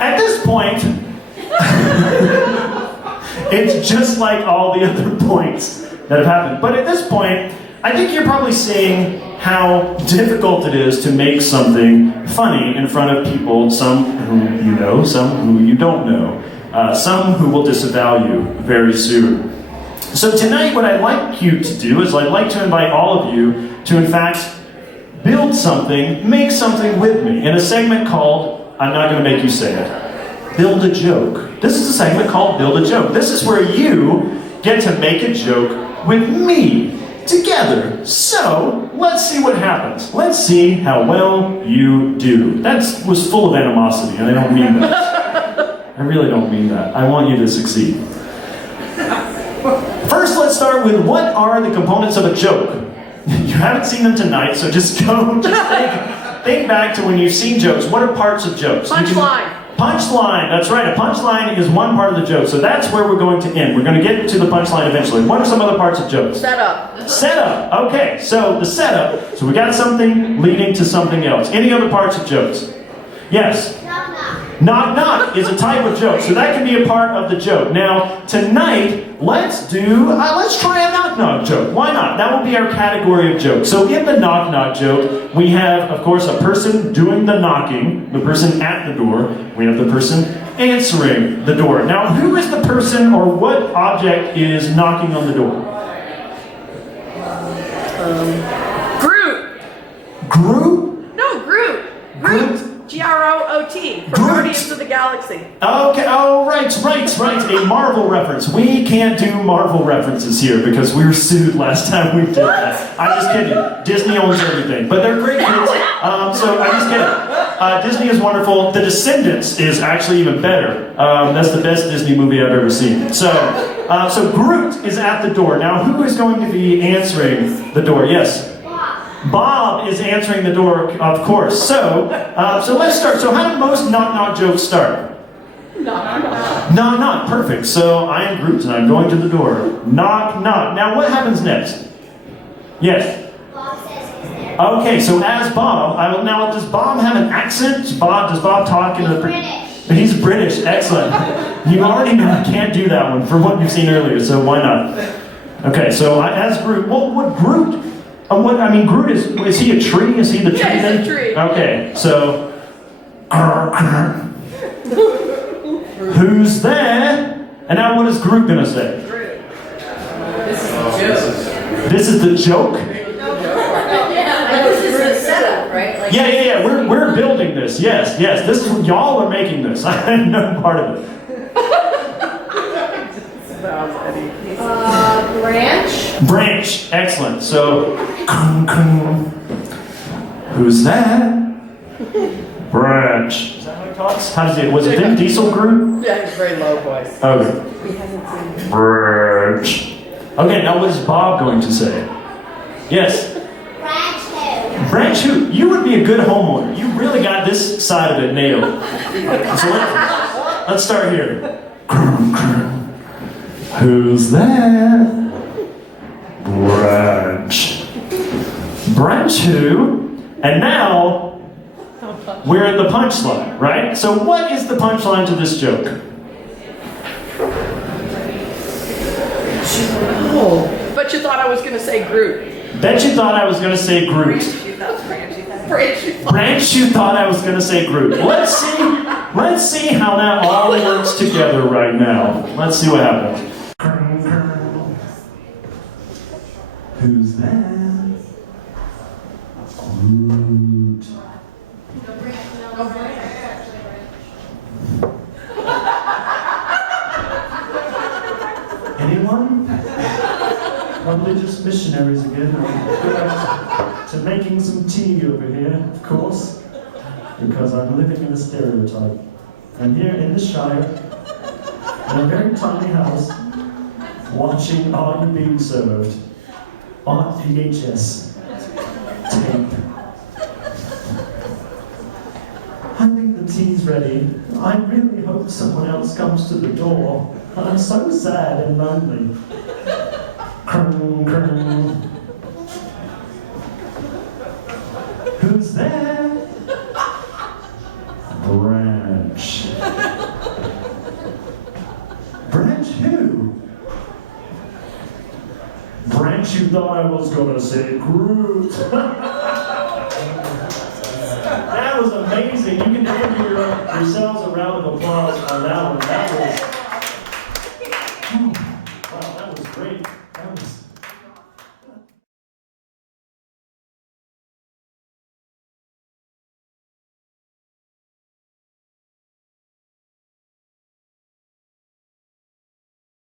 At this point, it's just like all the other points that have happened. But at this point, I think you're probably seeing how difficult it is to make something funny in front of people, some who you know, some who you don't know, some who will disavow you very soon. So tonight what I'd like you to do is I'd like to invite all of you to in fact build something, make something with me in a segment called, I'm not going to make you say it, Build a Joke. This is a segment called Build a Joke. This is where you get to make a joke with me together. So let's see what happens. Let's see how well you do. That was full of animosity, and I don't mean that. I really don't mean that. I want you to succeed. First, let's start with what are the components of a joke? You haven't seen them tonight, so just think back to when you've seen jokes. What are parts of jokes? Punchline. Punchline, that's right. A punchline is one part of the joke, so that's where we're going to end. We're going to get to the punchline eventually. What are some other parts of jokes? Setup. Setup, okay, so the setup, so we got something leading to something else. Any other parts of jokes? Yes? Knock knock. Knock knock is a type of joke, so that can be a part of the joke. Now, tonight, let's try a knock knock joke. Why not? That will be our category of joke. So in the knock knock joke, we have, of course, a person doing the knocking, the person at the door. We have the person answering the door. Now, who is the person or what object is knocking on the door? Groot. Groot? No, Groot. Groot? G-R-O-O-T. From Groot. Guardians of the Galaxy. Okay, oh, right. A Marvel reference. We can't do Marvel references here because we were sued last time we did that. I'm just kidding. Disney owns everything. But they're great kids, so I'm just kidding. Disney is wonderful. The Descendants is actually even better. That's the best Disney movie I've ever seen. So Groot is at the door. Now, who is going to be answering the door? Yes? Bob is answering the door, of course. So let's start. So how do most knock-knock jokes start? Knock, knock. Knock, knock. Perfect. So I am Groot and I'm going to the door. Knock, knock. Now what happens next? Yes? Bob says he's there. Okay, so as Bob, now does Bob have an accent? Does Bob talk in a... British. He's British. Excellent. You already know I can't do that one from what you've seen earlier, so why not? Okay, so as Groot, what Groot... Groot is he a tree? Is he the tree? Yeah, he's then? a tree. Okay, so... Who's there? And now what is Groot gonna say? Groot. This is the joke? This is the setup, right? Like, Yeah. We're building this. Yes. This is y'all are making this. I have no part of it. Branch. Branch. Excellent. So, who's that? Branch. Is that how he talks? How does it? Was it Vin Diesel Groot? Yeah, he's very low voice. Okay. He hasn't seen Branch. Okay. Now what is Bob going to say? Yes. Branch who? Branch who? You would be a good homeowner. You really got this side of it nailed. So let's start here. Who's that? Branch. Branch who? And now we're at the punchline, right? So what is the punchline to this joke? Oh. But you thought I was going to say Groot. Bet you thought I was going to say Groot. Branch, you thought I was going to say Groot. Let's see how that all works together right now. Let's see what happens. Who's that? Groot. Anyone? Probably just missionaries again. To making some tea over here, of course. Because I'm living in a stereotype. I'm here in the Shire, in a very tiny house, watching Are You Being Served on VHS tape. I think the tea's ready. I really hope someone else comes to the door. I'm so sad and lonely. Who's there? Branch. thought I was gonna say Groot. That was amazing. You can do it yourself.